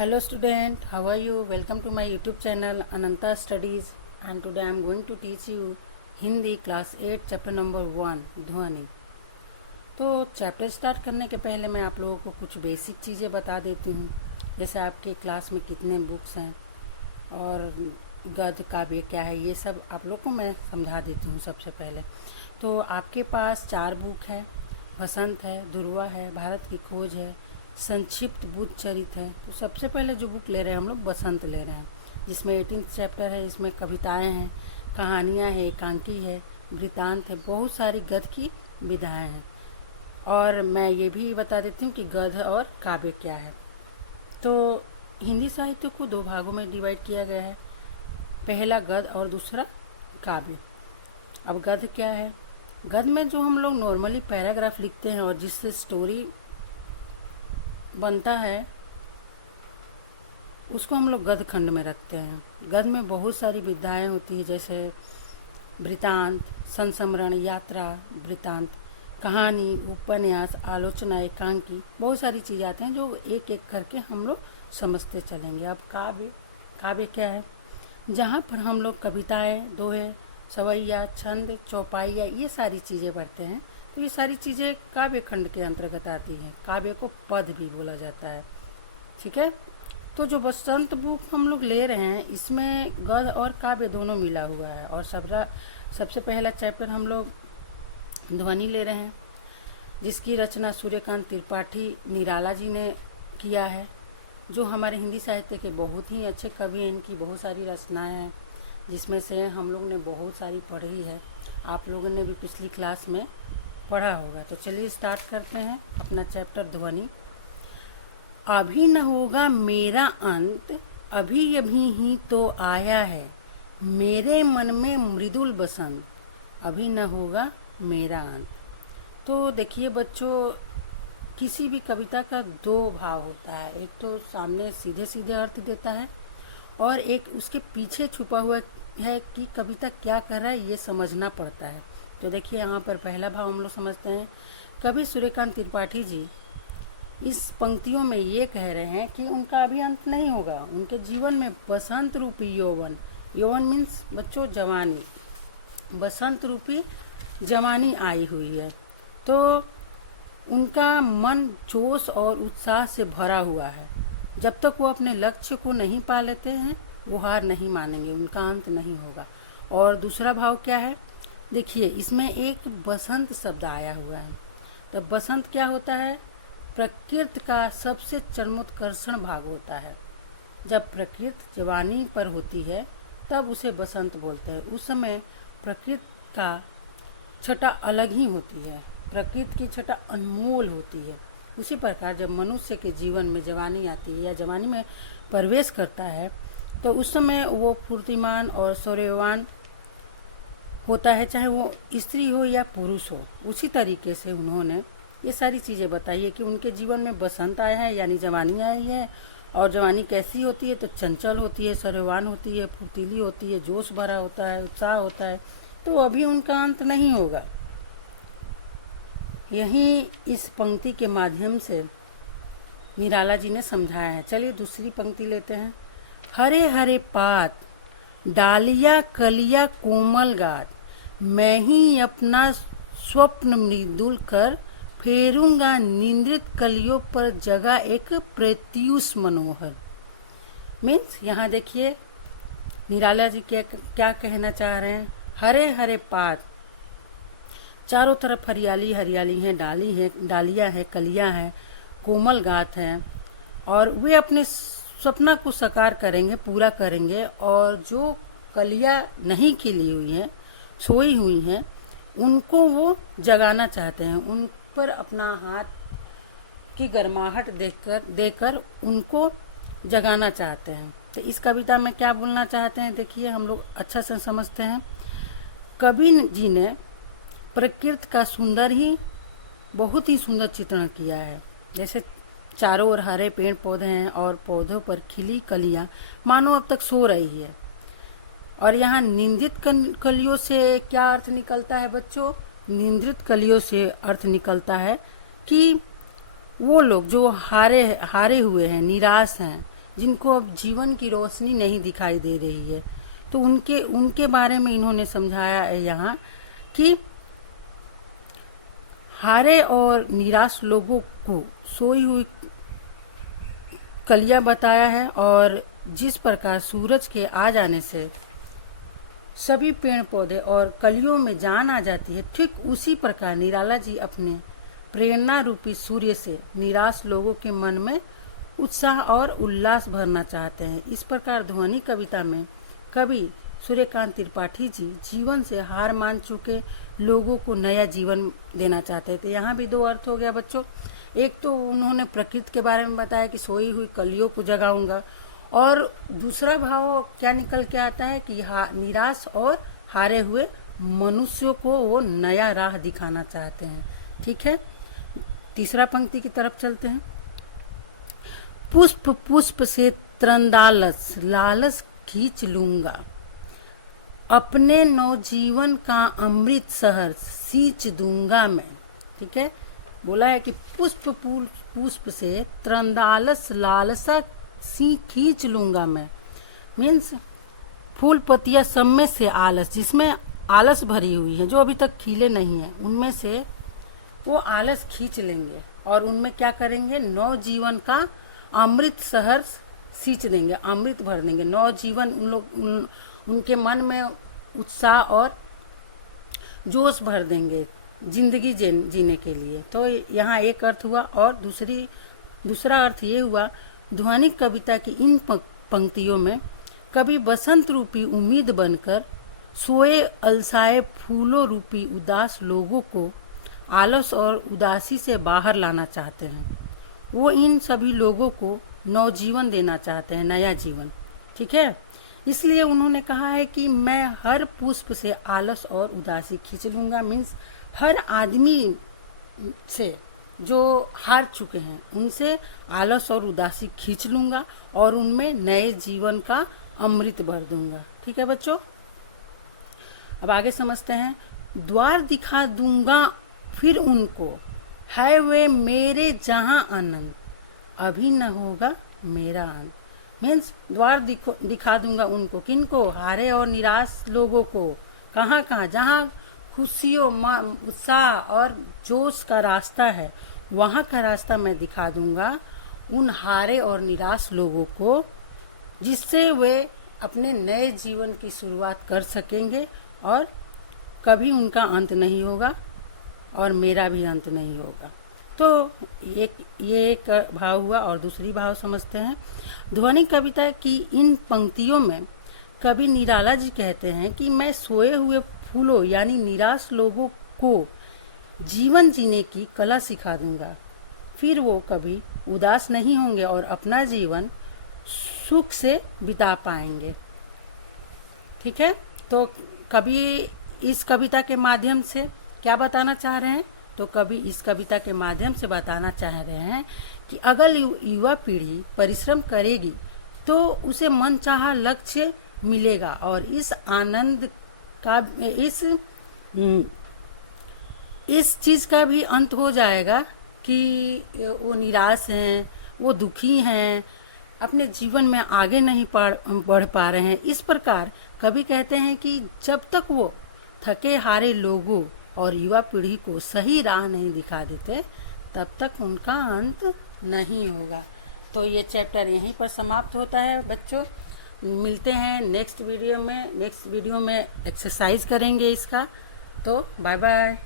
Hello student, how are you? Welcome to my YouTube channel Ananta Studies, and today I am going to teach you Hindi class 8 chapter number 1 ध्वनि। तो chapter start करने के पहले मैं आप लोगों को कुछ बेसिक चीज़ें बता देती हूँ। जैसे आपके क्लास में कितने बुक्स हैं और गद्य काव्य क्या है, ये सब आप लोग को मैं समझा देती हूँ। सबसे पहले तो आपके पास 4 बुक है। बसंत है, दुर्वा है, भारत की खोज है, संक्षिप्त बुद्ध चरित है। तो सबसे पहले जो बुक ले रहे हैं हम लोग बसंत ले रहे हैं, जिसमें 18th चैप्टर है। इसमें कविताएं हैं, कहानियां हैं, एकांकी है, वृतांत है, बहुत सारी गद्य की विधाएं हैं। और मैं ये भी बता देती हूँ कि गद्य और काव्य क्या है। तो हिंदी साहित्य को 2 भागों में डिवाइड किया गया है, पहला गद्य और दूसरा काव्य। अब गद्य क्या है? गद्य में जो हम लोग नॉर्मली पैराग्राफ लिखते हैं और जिससे स्टोरी बनता है उसको हम लोग गद्य खंड में रखते हैं। गद्य में बहुत सारी विधाएं होती है, जैसे वृतांत, संस्मरण, यात्रा, वृतांत, कहानी, उपन्यास, आलोचना, एकांकी, बहुत सारी चीज़ें आते हैं जो एक एक करके हम लोग समझते चलेंगे। अब काव्य क्या है? जहाँ पर हम लोग कविताएं, दोहे, सवैया, छंद, चौपाइया, ये सारी चीज़ें पढ़ते हैं। तो ये सारी चीज़ें काव्य खंड के अंतर्गत आती हैं। काव्य को पद भी बोला जाता है, ठीक है। तो जो बसंत बुक हम लोग ले रहे हैं, इसमें गद्य और काव्य दोनों मिला हुआ है। और सबसे पहला चैप्टर हम लोग ध्वनि ले रहे हैं, जिसकी रचना सूर्यकांत त्रिपाठी निराला जी ने किया है, जो हमारे हिंदी साहित्य के बहुत ही अच्छे कवि हैं। इनकी बहुत सारी रचनाएं हैं, जिसमें से हम लोग ने बहुत सारी पढ़ी है। आप लोगों ने भी पिछली क्लास में पढ़ा होगा। तो चलिए स्टार्ट करते हैं अपना चैप्टर ध्वनि। अभी न होगा मेरा अंत, अभी अभी ही तो आया है मेरे मन में मृदुल बसंत, अभी न होगा मेरा अंत। तो देखिए बच्चों, किसी भी कविता का 2 भाव होता है। एक तो सामने सीधे सीधे अर्थ देता है, और एक उसके पीछे छुपा हुआ है कि कविता क्या कर रहा है, ये समझना पड़ता है। तो देखिए यहाँ पर पहला भाव हम लोग समझते हैं। कवि सूर्यकांत त्रिपाठी जी इस पंक्तियों में ये कह रहे हैं कि उनका अभी अंत नहीं होगा। उनके जीवन में बसंत रूपी यौवन, यौवन मीन्स बच्चों जवानी, बसंत रूपी जवानी आई हुई है। तो उनका मन जोश और उत्साह से भरा हुआ है। जब तक वो अपने लक्ष्य को नहीं पा लेते हैं, वो हार नहीं मानेंगे, उनका अंत नहीं होगा। और दूसरा भाव क्या है? देखिए इसमें एक बसंत शब्द आया हुआ है। तो बसंत क्या होता है? प्रकृति का सबसे चरमोत्कर्षण भाग होता है। जब प्रकृति जवानी पर होती है तब उसे बसंत बोलते हैं। उस समय प्रकृति का छटा अलग ही होती है, प्रकृति की छटा अनमोल होती है। उसी प्रकार जब मनुष्य के जीवन में जवानी आती है या जवानी में प्रवेश करता है, तो उस समय वो फूर्तिमान और शौर्यवान होता है, चाहे वो स्त्री हो या पुरुष हो। उसी तरीके से उन्होंने ये सारी चीज़ें बताई है कि उनके जीवन में बसंत आया है, यानी जवानी आई है। और जवानी कैसी होती है? तो चंचल होती है, शौर्यवान होती है, फुर्तीली होती है, जोश भरा होता है, उत्साह होता है। तो अभी उनका अंत नहीं होगा। यही इस पंक्ति के माध्यम से निराला जी ने समझाया है। चलिए दूसरी पंक्ति लेते हैं। हरे हरे पात, डालिया कलिया कोमल गात, मैं ही अपना स्वप्न मृदुल कर फेरूंगा निंद्रित कलियों पर जगह एक प्रत्यूष मनोहर। मीन्स यहाँ देखिए निराला जी क्या कहना चाह रहे हैं। हरे हरे पात, चारों तरफ हरियाली हरियाली है, डालियाँ है, कलियाँ है, कोमल गात है, और वे अपने सपना को साकार करेंगे, पूरा करेंगे। और जो कलियाँ नहीं खिली हुई हैं, सोई हुई हैं, उनको वो जगाना चाहते हैं। उन पर अपना हाथ की गर्माहट देकर उनको जगाना चाहते हैं। तो इस कविता में क्या बोलना चाहते हैं, देखिए हम लोग अच्छा से समझते हैं। कवि जी ने प्रकृति का बहुत ही सुंदर चित्रण किया है। जैसे चारों ओर हरे पेड़ पौधे हैं और पौधों पर खिली कलियां मानो अब तक सो रही है। और यहाँ निंदित कलियों से क्या अर्थ निकलता है बच्चों? निंदित कलियों से अर्थ निकलता है कि वो लोग जो हारे हुए हैं, निराश हैं, जिनको अब जीवन की रोशनी नहीं दिखाई दे रही है। तो उनके बारे में इन्होंने समझाया है यहाँ कि हारे और निराश लोगों को सोई हुई कलियां बताया है, और जिस प्रकार सूरज के आ जाने से सभी पेड़ पौधे और कलियों में जान आ जाती है, ठीक उसी प्रकार निराला जी अपने प्रेरणा रूपी सूर्य से निराश लोगों के मन में उत्साह और उल्लास भरना चाहते हैं। इस प्रकार ध्वनि कविता में कवि सूर्यकांत त्रिपाठी जी जीवन से हार मान चुके लोगों को नया जीवन देना चाहते थे। यहाँ भी दो अर्थ हो गया बच्चों। एक तो उन्होंने प्रकृति के बारे में बताया कि सोई हुई कलियों को जगाऊंगा, और दूसरा भाव क्या निकल के आता है कि निराश और हारे हुए मनुष्यों को वो नया राह दिखाना चाहते हैं। ठीक है, तीसरा पंक्ति की तरफ चलते हैं। पुष्प पुष्प से त्रंदालस लालस खींच लूंगा, अपने नवजीवन का अमृत शहर सींच दूंगा मैं। ठीक है, बोला है कि पुष्प पुष्प से त्रंदालस लालसा खींच लूंगा मैं, मीन्स फूल पत्तियां सब में से आलस, जिसमें आलस भरी हुई है, जो अभी तक खिले नहीं है, उनमें से वो आलस खींच लेंगे और उनमें क्या करेंगे, नव जीवन का अमृत शहर सींच देंगे, अमृत भर देंगे। नव जीवन उनके मन में उत्साह और जोश भर देंगे जिंदगी जीने के लिए। तो यहाँ एक अर्थ हुआ, और दूसरा अर्थ ये हुआ, ध्वनिक कविता की इन पंक्तियों में कवि बसंत रूपी उम्मीद बनकर सोए अलसाए फूलों रूपी उदास लोगों को आलस और उदासी से बाहर लाना चाहते हैं। वो इन सभी लोगों को नवजीवन देना चाहते हैं, नया जीवन। ठीक है, इसलिए उन्होंने कहा है कि मैं हर पुष्प से आलस और उदासी खींच लूंगा, मीन्स हर आदमी से जो हार चुके हैं उनसे आलस और उदासी खींच लूंगा और उनमें नए जीवन का अमृत भर दूंगा। ठीक है बच्चों, अब आगे समझते हैं। द्वार दिखा दूंगा फिर उनको, है वे मेरे जहां आनंद, अभी न होगा मेरा अंत। मीन्स द्वार दिखा दूंगा उनको, किनको, हारे और निराश लोगों को। कहाँ कहाँ, जहाँ खुशियों उत्साह और जोश का रास्ता है, वहाँ का रास्ता मैं दिखा दूंगा उन हारे और निराश लोगों को, जिससे वे अपने नए जीवन की शुरुआत कर सकेंगे और कभी उनका अंत नहीं होगा और मेरा भी अंत नहीं होगा। तो ये एक भाव हुआ, और दूसरी भाव समझते हैं। ध्वनि कविता की इन पंक्तियों में कवि निराला जी कहते हैं कि मैं सोए हुए फूलों यानी निराश लोगों को जीवन जीने की कला सिखा दूंगा, फिर वो कभी उदास नहीं होंगे और अपना जीवन सुख से बिता पाएंगे। ठीक है, तो कवि इस कविता के माध्यम से क्या बताना चाह रहे हैं, तो कवि इस कविता के माध्यम से बताना चाह रहे हैं कि अगर युवा पीढ़ी परिश्रम करेगी तो उसे मनचाहा लक्ष्य मिलेगा, और इस आनंद का इस चीज का भी अंत हो जाएगा कि वो निराश हैं, वो दुखी हैं, अपने जीवन में आगे नहीं बढ़ पा रहे हैं। इस प्रकार कवि कहते हैं कि जब तक वो थके हारे लोगों और युवा पीढ़ी को सही राह नहीं दिखा देते, तब तक उनका अंत नहीं होगा। तो ये चैप्टर यहीं पर समाप्त होता है बच्चों। मिलते हैं नेक्स्ट वीडियो में एक्सरसाइज करेंगे इसका। तो बाय बाय।